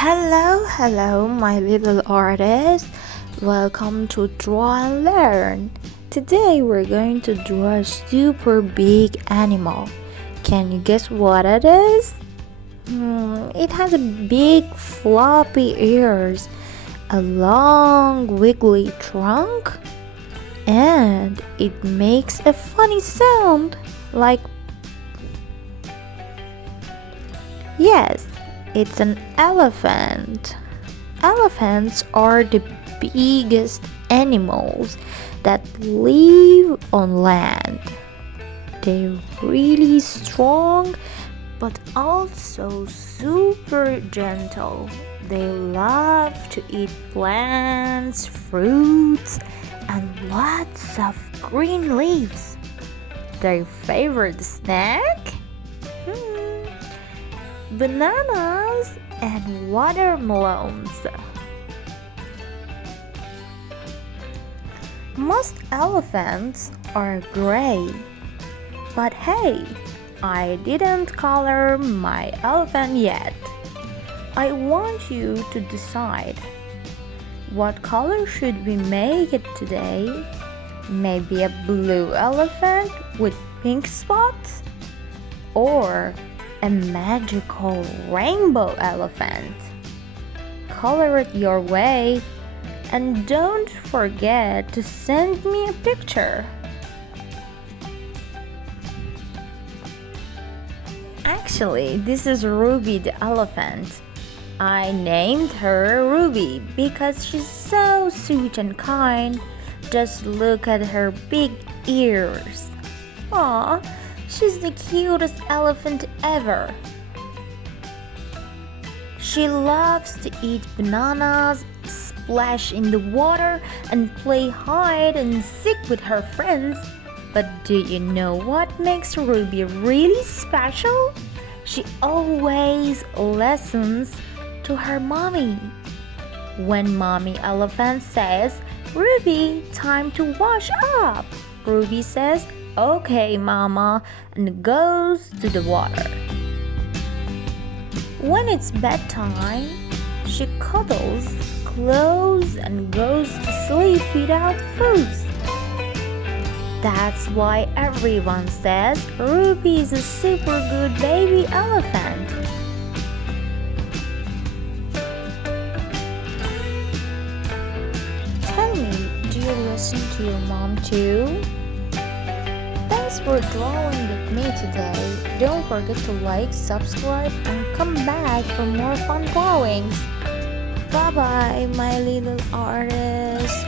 Hello, my little artist. Welcome to Draw and Learn. Today we're going to draw a super big animal. Can you guess what it is? It has a big floppy ears, a long wiggly trunk, and it makes a funny sound like yes, it's an elephant. Elephants are the biggest animals that live on land. They're really strong but also super gentle. They love to eat plants, fruits, and lots of green leaves. Their favorite snack? Bananas and watermelons. Most elephants are gray. But hey, I didn't color my elephant yet. I want you to decide. What color should we make it today? Maybe a blue elephant with pink spots? Or a magical rainbow elephant? Color it your way, and don't forget to send me a picture. Actually, this is Ruby the elephant. I named her Ruby because she's so sweet and kind. Just look at her big ears. Aw, she's the cutest elephant ever. She loves to eat bananas, splash in the water, and play hide and seek with her friends. But do you know what makes Ruby really special? She always listens to her mommy. When mommy elephant says, "Ruby, time to wash up," Ruby says, "Okay, mama," and goes to the water. When it's bedtime, she cuddles close and goes to sleep without food. That's why everyone says Ruby is a super good baby elephant. Tell me, do you listen to your mom too? Thanks for drawing with me today. Don't forget to like, subscribe, and come back for more fun drawings. Bye bye, my little artist.